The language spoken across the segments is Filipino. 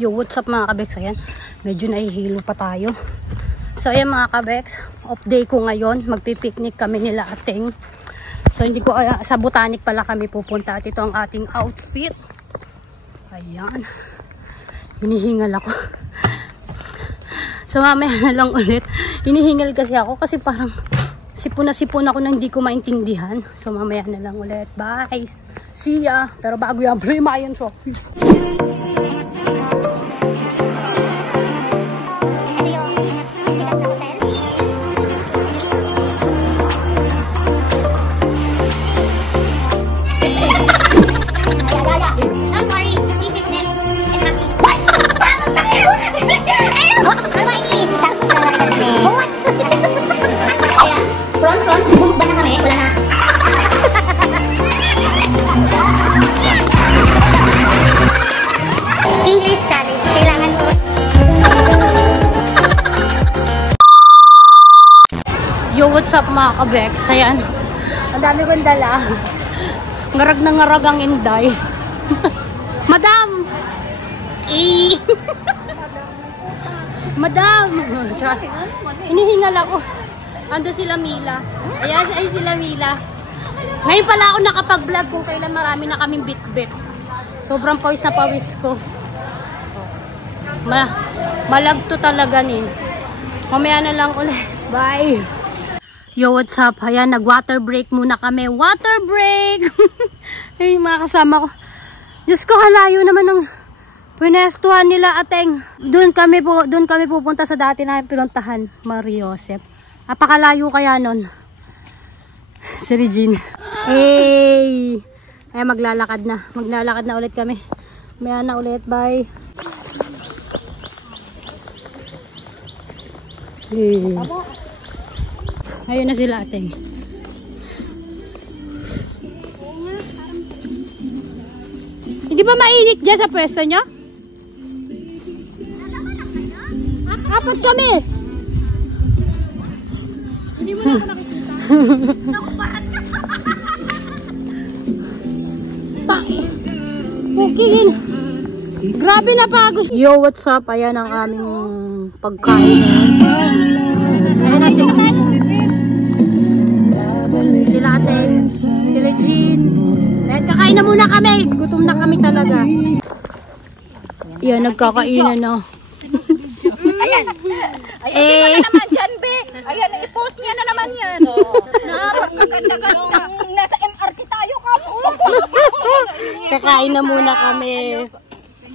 Yo, what's up mga kabeks? Ayan, medyo nahihilo pa tayo. So ayan mga kabeks, off day ko ngayon. Magpipiknik kami nila ating. So hindi ko, sa botanic pala kami pupunta. At ito ang ating outfit. Ayan. Hinihingal ako. So mamaya na lang ulit. Hinihingal kasi ako kasi parang sipon na sipon ako na hindi ko maintindihan. So mamaya na lang ulit. Bye! See ya! Pero bago yan, play mayon so. Yo, what's up mga kabeks? Ayan, ang dami kong dala. Ngarag na ngarag ang inday. Madam! Madam! Hinihingal ako. Ando sila Mila. Ayan, ay sila Mila. Ngayon pala ako nakapag-vlog kung kailan marami na kaming bit-bit. Sobrang pawis na pawis ko. Malagto talaga nin. Mamaya na lang ulit. Bye! Yo, what's up? Ayan, nag-water break muna kami. Water break! Hey, mga kasama ko. Diyos ko, halayo naman ng pinestuhan nila ateng. Doon kami pupunta sa dati na pinuntahan, Mario Joseph. Apakalayo kaya nun. Si Regine. Hey! Ay, maglalakad na. Maglalakad na ulit kami. Maya na ulit. Bye! Hey. Ayun na sila ating. Hindi ba mainit dyan sa pwesto nyo? Apat kami. Hindi mo na ako nakikita. Nakuparan ka. Pukingin. Grabe na pagod. Yo, what's up? Ayan ang aming pagkain. Ayan na sila. Sila ating, sila Jean. Ayan, kakain na muna kami. Gutom na kami talaga. Yan, nagkakainan na. Ayan. Ayan, na naman dyan, be. Ayan, i-post niya na naman yan. Napakaganda-ganda. Nasa MRT tayo ka mo. Kakain na muna kami.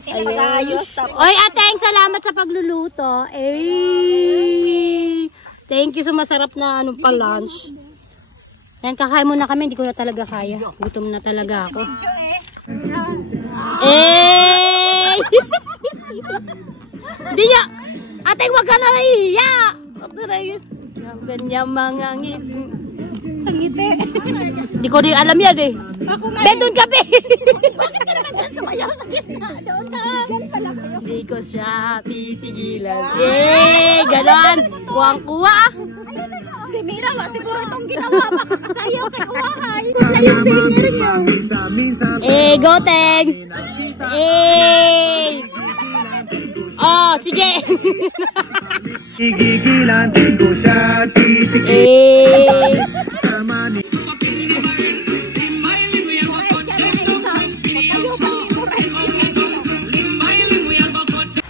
Ayun. Oy, ateng, salamat sa pagluluto. Thank you sa masarap na pa-lunch. Yan, kakain muna kami. Hindi ko na talaga kaya. Gutom na talaga ako. Di ya! Ateng, wag ka na nahihiya! Ganyan mga ngiti. Sa ngiti. Hindi ko rin alam yan eh. Ako nga. Doon ka, be! Bakit ka naman dyan sumayaw sa gitna? Doon ka. Dyan pala kayo. Hindi ko siya titigilan. Ganon! Kuwang-kuwa ah! Si Mira, siguro itong ginawa. Makakasayaw kay Uwahay. Kung na yung singer niyo. Go, Teng! Oh, sige! Gigilan ko siya,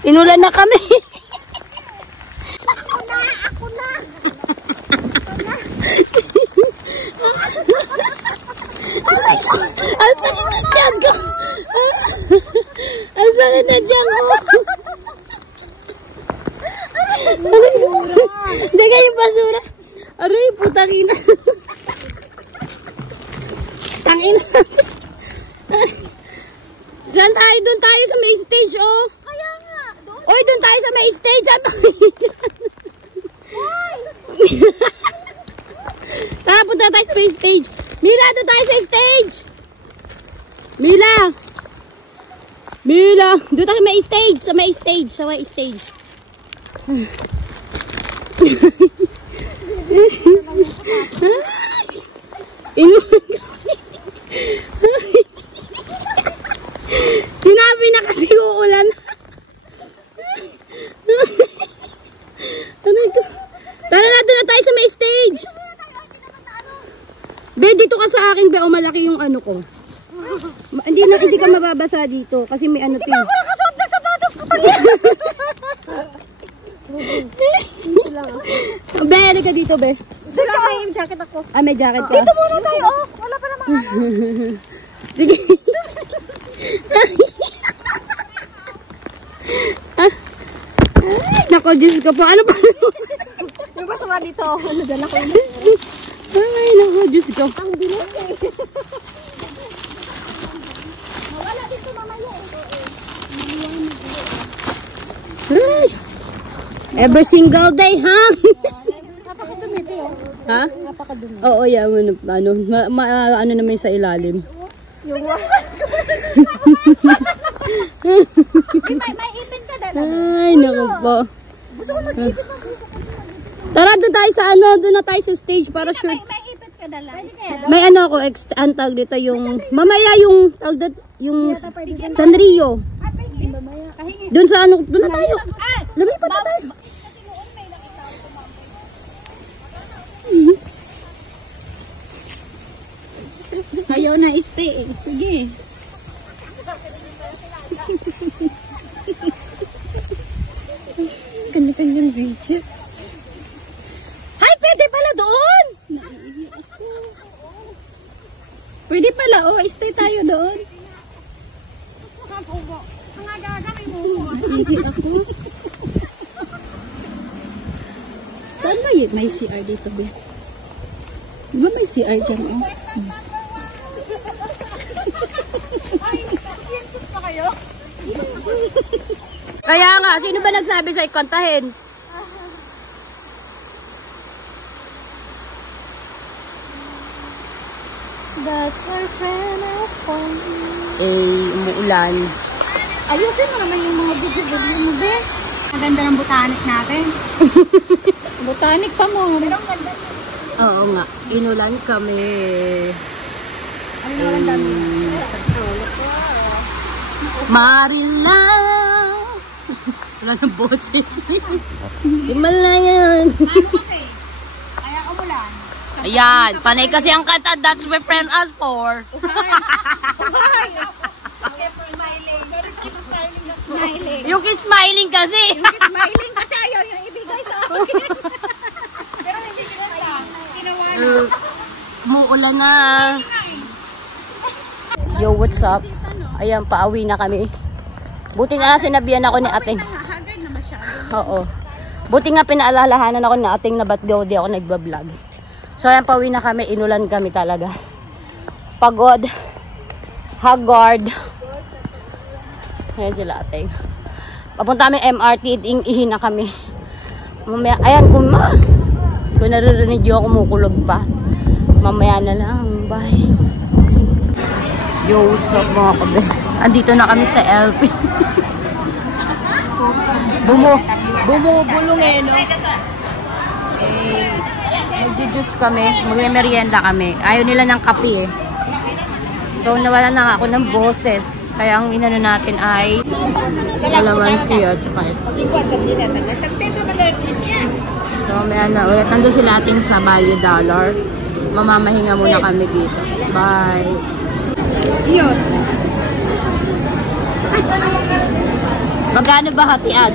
Inulan na kami. Ako na. Ang sakit na dyan ko. Ang sakit na dyan ko. Hindi kayo basura. Aray, putang ina. Ang ina. Saan tayo? Doon tayo sa may stage, oh. Kaya nga. Oy, doon tayo sa may stage. Tara, punta tayo sa may stage. Mila, doon tayo sa stage. Mila. Doon tayo sa may stage. Sa may stage. Sinabi na kasi uulan. malaki yung ano ko. Hindi ka mababasa dito kasi may ano Hindi pa ako nakasuot ng sapatos ko pala. Be, halika dito, be. Dito may jacket ako. Ah, may jacket ka. Dito muna tayo, oh. Wala pa namang ano. Sige. Nako, Diyos ko po. Ano ba? May basura dito. Ano, dala ko yun. Ay, nako, Diyos ko. Ang bilis eh. Wala dito mamaya. Ay. Every single day, ha? Napakadumi ito, oh. Ha? Napakadumi. Oo, yeah. Ano naman sa ilalim. Yung may ipin ka dala. Ay, naku po. Gusto ko mag-ipin ng Tara, doon tayo sa doon na tayo sa stage para sure. May ipin ka dala. May ano ako, ang tawag dito yung, mamaya yung, tawag dito, yung Sanrio. Doon sa ano, doon na tayo. Lumipat na tayo. Ayaw na stay eh. Sige. Kanya-kanyang video. Ay, pwede pala doon! Pwede pala, oh. Stay tayo doon. Naihi ako. Saan ba yun? May CR dito, be. Di ba may CR dyan, oh? Kaya nga, sino ba nagsabi sa'yo kantahin? That's our friend of fun. Umuulan. Ayusin mo naman yung mga video mo, be. Ang ganda ng botanic natin. Botanic pa mo. Pero ang ganda. Oo nga, inulan kami. Ano naman dami? Marilang! Wala ng boses. Himalayan. Ano kasi? Kaya umulan. Ayan, panay kasi ang kanta. That's my friend us for. Smiling. Yung kid smiling kasi. Smiling kasi ayaw yung ibigay sa akin. Pero hindi kinanta. Tinawanan. Umuulan na. Yo, what's up? Ayan, pauwi na kami. Buti nga sinabihan ako ni ating. Hagard na masyado. Oo. Buti nga pinaalalahanan ako ni ating na ba't di ako nagbablog. So ayan, pauwi na kami. Inulan kami talaga. Pagod. Haggard. Ayan sila ating. Papunta kami MRT. Ihi na kami. Mamaya, ayan, kung naririnig yung kumukulog pa. Mamaya na lang. Bye. Yo, what's up mga kabes? Andito na kami sa LP. Bumubulong eh, no? Nag-juice kami. Mag-merienda kami. Ayaw nila ng kape eh. So, nawala na nga ako ng boses. Kaya ang inano natin ay kalamansi at saka ito. So, may na ulit. Nandun sila ating sa Value Dollar. Mamamahinga muna kami dito. Bye! Yun. Magkano ba hatian?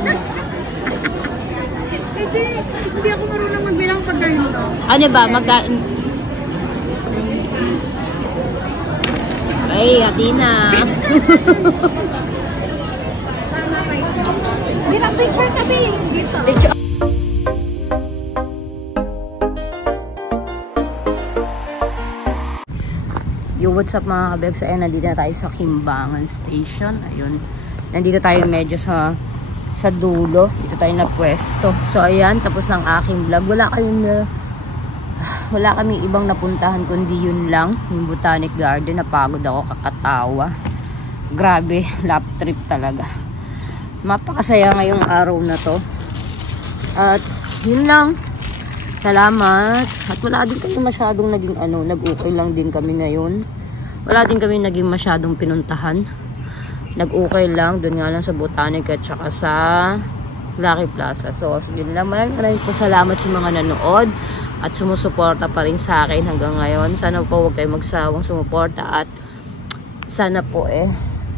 Hindi ako marunong magbilang pag ganito. Ano ba? Magkano? Ay, hati na. Bilang picture tabi. Dito. Picture. Yo, what's up mga kabegs? Ayan, nandito na tayo sa Kimbangan Station. Ayun. Nandito tayo medyo sa dulo. Dito tayo na pwesto. So, ayan. Tapos ang aking vlog. Wala kaming ibang napuntahan kundi yun lang. Yung Botanic Garden. Napagod ako kakatawa. Grabe. Lap trip talaga. Mapakasaya ngayong araw na to. At yun lang. Salamat. At wala din kami masyadong naging nag-okay lang din kami ngayon. Wala din kami naging masyadong pinuntahan. Nag-okay lang. Doon nga lang sa Botanic at saka sa Lucky Plaza. So, yun lang. Maraming po salamat sa mga nanood at sumusuporta pa rin sa akin hanggang ngayon. Sana po huwag kayo magsawang sumuporta at sana po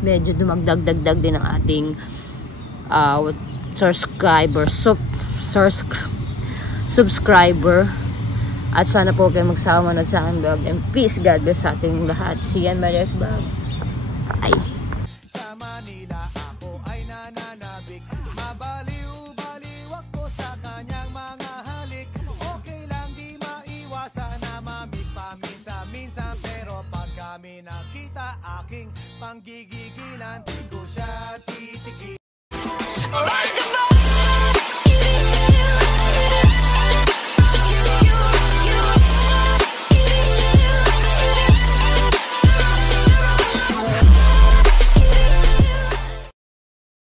medyo dumagdag-dagdag din ang ating subscriber. At sana po kayo magsawa manood sa aking vlog. And peace, God bless sa ating lahat. See you in my next vlog. Bye! Sa Manila ako ay nananabik, mabaliw-baliw ako sa kanyang mga halik. Okay lang di maiwasan na mamiss paminsan-minsan, pero pag kami nakita aking panggigigilan, di ko siya titignan.